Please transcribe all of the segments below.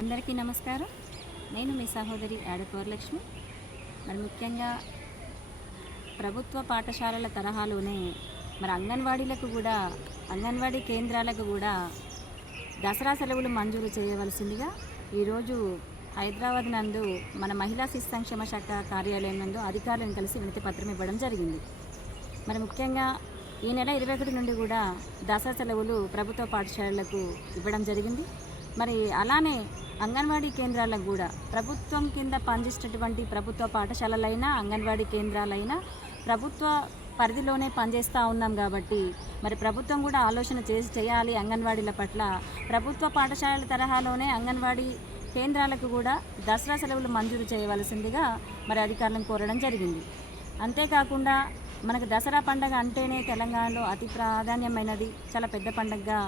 అందరికీ నమస్కారం. నేను మీ సహోదరి ఆడపవరలక్ష్మి మరి ముఖ్యంగా ప్రభుత్వ పాఠశాలల తరహాలోనే మరి అంగన్వాడీలకు కూడా అంగన్వాడీ కేంద్రాలకు కూడా దసరా సెలవులు మంజూరు చేయవలసిందిగా ఈరోజు హైదరాబాద్ నందు మన మహిళా శిశు సంక్షేమ శాఖ కార్యాలయం నందు అధికారులను కలిసి వినతి పత్రం ఇవ్వడం జరిగింది. మరి ముఖ్యంగా ఈ నెల ఇరవై ఒకటి నుండి కూడా దసరా సెలవులు ప్రభుత్వ పాఠశాలలకు ఇవ్వడం జరిగింది. మరి అలానే అంగన్వాడీ కేంద్రాలకు కూడా ప్రభుత్వం కింద పనిచేసేటటువంటి ప్రభుత్వ పాఠశాలలైనా అంగన్వాడీ కేంద్రాలైనా ప్రభుత్వ పరిధిలోనే పనిచేస్తూ ఉన్నాం కాబట్టి మరి ప్రభుత్వం కూడా ఆలోచన చేసి చేయాలి అంగన్వాడీల పట్ల. ప్రభుత్వ పాఠశాలల తరహాలోనే అంగన్వాడీ కేంద్రాలకు కూడా దసరా సెలవులు మంజూరు చేయవలసిందిగా మరి అధికారులను కోరడం జరిగింది. అంతేకాకుండా మనకు దసరా పండగ అంటేనే తెలంగాణలో అతి ప్రాధాన్యమైనది చాలా పెద్ద పండగగా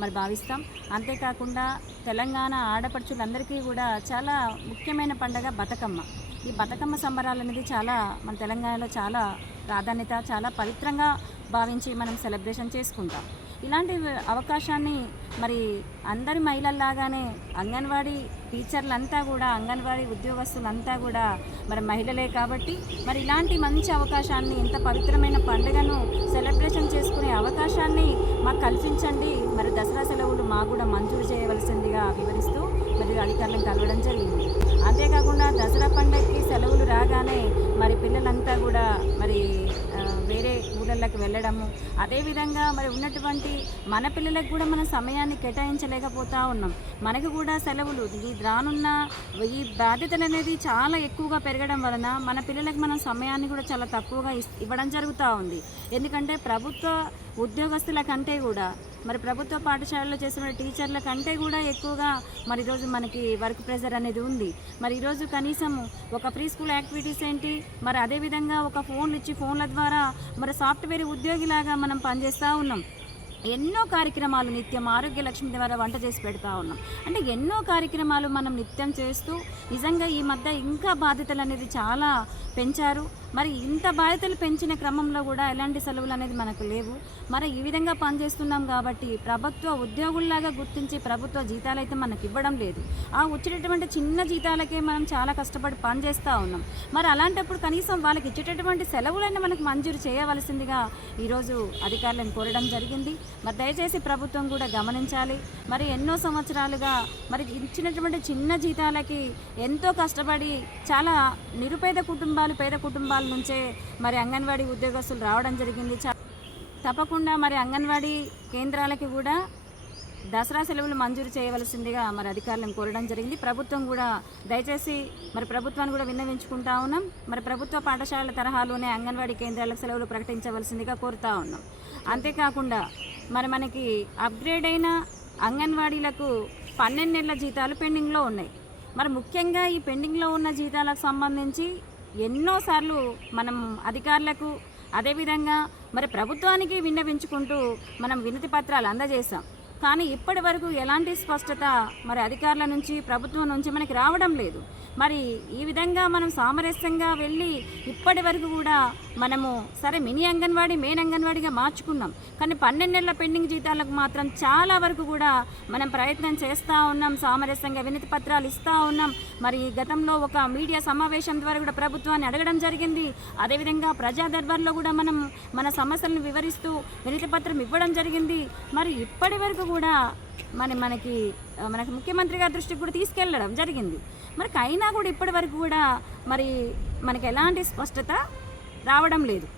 మరి భావిస్తాం. అంతేకాకుండా తెలంగాణ ఆడపడుచులందరికీ కూడా చాలా ముఖ్యమైన పండగ బతుకమ్మ. ఈ బతుకమ్మ సంబరాలు అనేది చాలా మన తెలంగాణలో చాలా ప్రాధాన్యత చాలా పవిత్రంగా భావించి మనం సెలబ్రేషన్ చేసుకుంటాం. ఇలాంటి అవకాశాన్ని మరి అందరి మహిళల్లాగానే అంగన్వాడీ టీచర్లంతా కూడా అంగన్వాడీ ఉద్యోగస్తులంతా కూడా మరి మహిళలే కాబట్టి మరి ఇలాంటి మంచి అవకాశాన్ని ఇంత పవిత్రమైన పండుగను సెలబ్రేషన్ చేసుకునే అవకాశాన్ని మాకు కల్పించండి. మరి దసరా సెలవులు మాకు కూడా మంజూరు చేయవలసిందిగా వివరిస్తూ మరి అధికారులను కలవడం జరిగింది. అంతేకాకుండా దసరా పండగకి సెలవులు రాగానే మరి పిల్లలంతా కూడా మరి వేరే ఊళ్ళకి వెళ్ళడము. అదేవిధంగా మరి ఉన్నటువంటి మన పిల్లలకు కూడా మన సమయాన్ని కేటాయించలేకపోతా ఉన్నాం. మనకు కూడా సెలవులు ఈ రానున్న ఈ బాధ్యతలు అనేది చాలా ఎక్కువగా పెరగడం వలన మన పిల్లలకు మనం సమయాన్ని కూడా చాలా తక్కువగా ఇవ్వడం జరుగుతూ ఉంది. ఎందుకంటే ప్రభుత్వ ఉద్యోగస్తుల కంటే కూడా మరి ప్రభుత్వ పాఠశాలలో చేసిన టీచర్ల కంటే కూడా ఎక్కువగా మరి ఈరోజు మనకి వర్క్ ప్రెజర్ అనేది ఉంది. మరి ఈరోజు కనీసం ఒక ప్రీ స్కూల్ యాక్టివిటీస్ ఏంటి? మరి అదేవిధంగా ఒక ఫోన్లు ఇచ్చి ఫోన్ల ద్వారా మరి సాఫ్ట్వేర్ ఉద్యోగిలాగా మనం పనిచేస్తూ ఉన్నాం. ఎన్నో కార్యక్రమాలు నిత్యం ఆరోగ్య లక్ష్మి ద్వారా వంట చేసి పెడతా ఉన్నాం. అంటే ఎన్నో కార్యక్రమాలు మనం నిత్యం చేస్తూ నిజంగా ఈ మధ్య ఇంకా బాధ్యతలు అనేది చాలా పెంచారు. మరి ఇంత బాధ్యతలు పెంచిన క్రమంలో కూడా ఎలాంటి సెలవులు అనేది మనకు లేవు. మరి ఈ విధంగా పనిచేస్తున్నాం కాబట్టి ప్రభుత్వ ఉద్యోగుల్లాగా గుర్తించి ప్రభుత్వ జీతాలు అయితే మనకి ఇవ్వడం లేదు. ఆ వచ్చేటటువంటి చిన్న జీతాలకే మనం చాలా కష్టపడి పనిచేస్తూ ఉన్నాం. మరి అలాంటప్పుడు కనీసం వాళ్ళకి ఇచ్చేటటువంటి సెలవులైనా మనకు మంజూరు చేయవలసిందిగా ఈరోజు అధికారులను కోరడం జరిగింది. మరి దయచేసి ప్రభుత్వం కూడా గమనించాలి. మరి ఎన్నో సంవత్సరాలుగా మరి ఇచ్చినటువంటి చిన్న జీతాలకి ఎంతో కష్టపడి చాలా నిరుపేద కుటుంబాలు పేద కుటుంబాల నుంచే మరి అంగన్వాడీ ఉద్యోగస్తులు రావడం జరిగింది. తప్పకుండా మరి అంగన్వాడీ కేంద్రాలకి కూడా దసరా సెలవులు మంజూరు చేయవలసిందిగా మరి అధికారులను కోరడం జరిగింది. ప్రభుత్వం కూడా దయచేసి మరి ప్రభుత్వాన్ని కూడా విన్నవించుకుంటా ఉన్నాం. మరి ప్రభుత్వ పాఠశాలల తరహాలోనే అంగన్వాడీ కేంద్రాలకు సెలవులు ప్రకటించవలసిందిగా కోరుతా ఉన్నాం. అంతేకాకుండా మరి మనకి అప్గ్రేడ్ అయిన అంగన్వాడీలకు పన్నెండు నెలల జీతాలు పెండింగ్లో ఉన్నాయి. మరి ముఖ్యంగా ఈ పెండింగ్లో ఉన్న జీతాలకు సంబంధించి ఎన్నోసార్లు మనం అధికారులకు అదేవిధంగా మరి ప్రభుత్వానికి విన్నవించుకుంటూ మనం వినతి పత్రాలు అందజేశాం. కానీ ఇప్పటి వరకు ఎలాంటి స్పష్టత మరి అధికారుల నుంచి ప్రభుత్వం నుంచి మనకి రావడం లేదు. మరి ఈ విధంగా మనం సామరస్యంగా వెళ్ళి ఇప్పటి వరకు కూడా మనము సరే మినీ అంగన్వాడీ మెయిన్ అంగన్వాడీగా మార్చుకున్నాం. కానీ పన్నెండు నెలల పెండింగ్ జీతాలకు మాత్రం చాలా వరకు కూడా మనం ప్రయత్నం చేస్తూ ఉన్నాం సామరస్యంగా వినతి పత్రాలు ఇస్తూ ఉన్నాం. మరి గతంలో ఒక మీడియా సమావేశం ద్వారా కూడా ప్రభుత్వాన్ని అడగడం జరిగింది. అదేవిధంగా ప్రజా దర్బార్లో కూడా మనం మన సమస్యలను వివరిస్తూ వినతి పత్రం ఇవ్వడం జరిగింది. మరి ఇప్పటి వరకు కూడా మరి మనకి మనకి ముఖ్యమంత్రి గారి దృష్టికి కూడా తీసుకెళ్ళడం జరిగింది. మరి అయినా కూడా ఇప్పటి వరకు కూడా మరి మనకి ఎలాంటి స్పష్టత రావడం లేదు.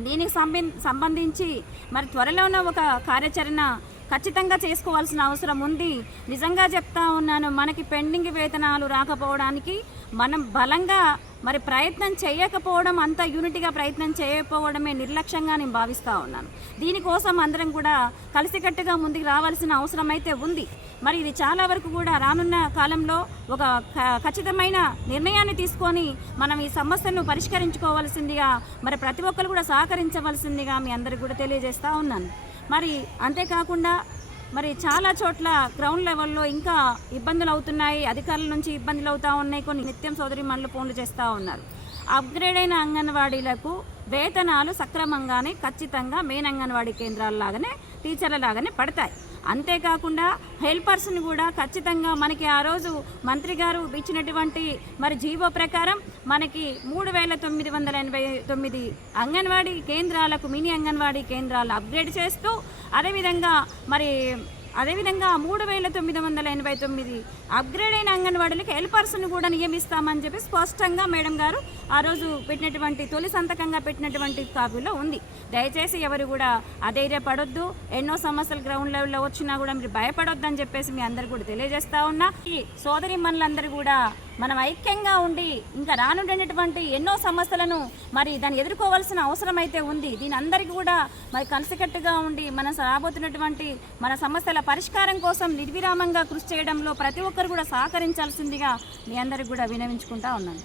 దీనికి సంబం- సంబంధించి మరి త్వరలోనే ఒక కార్యాచరణ ఖచ్చితంగా చేసుకోవాల్సిన అవసరం ఉంది. నిజంగా చెప్తా ఉన్నాను మనకి పెండింగ్ వేతనాలు రాకపోవడానికి మనం బలంగా మరి ప్రయత్నం చేయకపోవడం అంత యూనిట్గా ప్రయత్నం చేయకపోవడమే నిర్లక్ష్యంగా నేను భావిస్తూ ఉన్నాను. దీనికోసం అందరం కూడా కలిసికట్టుగా ముందుకు రావాల్సిన అవసరం అయితే ఉంది. మరి ఇది చాలా వరకు కూడా రానున్న కాలంలో ఒక క- ఖచ్చితమైన నిర్ణయాన్ని తీసుకొని మనం ఈ సమస్యను పరిష్కరించుకోవాల్సిందిగా మరి ప్రతి ఒక్కరు కూడా సహకరించవలసిందిగా మీ అందరికి కూడా తెలియజేస్తూ ఉన్నాను. మరి అంతేకాకుండా మరి చాలా చోట్ల గ్రౌండ్ లెవెల్లో ఇంకా ఇబ్బందులు అవుతున్నాయి అధికారుల నుంచి ఇబ్బందులు అవుతా ఉన్నాయి కొన్ని నిత్యం సోదరి మనలు ఫోన్లు చేస్తూ ఉన్నారు. అప్గ్రేడ్ అయిన అంగన్వాడీలకు వేతనాలు సక్రమంగానే ఖచ్చితంగా మెయిన్ అంగన్వాడీ కేంద్రాల లాగానే టీచర్ల లాగానే పడతాయి. అంతేకాకుండా హెల్పర్స్ని కూడా ఖచ్చితంగా మనకి ఆ రోజు మంత్రి గారు ఇచ్చినటువంటి మరి జీవో ప్రకారం మనకి మూడు వేల తొమ్మిది వందల ఎనభై తొమ్మిది అంగన్వాడీ కేంద్రాలకు మినీ అంగన్వాడీ కేంద్రాలు అప్గ్రేడ్ చేస్తూ అదేవిధంగా మరి అదేవిధంగా మూడు వేల తొమ్మిది వందల ఎనభై తొమ్మిది అప్గ్రేడ్ అయిన అంగన్వాడీలకు హెల్పర్స్ను కూడా నియమిస్తామని చెప్పి స్పష్టంగా మేడం గారు ఆ రోజు పెట్టినటువంటి తొలి సంతకంగా పెట్టినటువంటి కాపీలో ఉంది. దయచేసి ఎవరు కూడా అధైర్యపడొద్దు. ఎన్నో సమస్యలు గ్రౌండ్ లెవెల్లో వచ్చినా కూడా మీరు భయపడొద్దు అని చెప్పేసి మీ అందరు కూడా తెలియజేస్తా ఉన్నా. ఈ సోదరి మనులందరూ కూడా మనం ఐక్యంగా ఉండి ఇంకా రానుండేటువంటి ఎన్నో సమస్యలను మరి దాన్ని ఎదుర్కోవాల్సిన అవసరం అయితే ఉంది. దీని అందరికీ కూడా మరి కలిసికట్టుగా ఉండి మనం రాబోతున్నటువంటి మన సమస్యల పరిష్కారం కోసం నిర్విరామంగా కృషి చేయడంలో ప్రతి ఒక్కరు కూడా సహకరించాల్సిందిగా మీ అందరికి కూడా వినవించుకుంటా ఉన్నాను.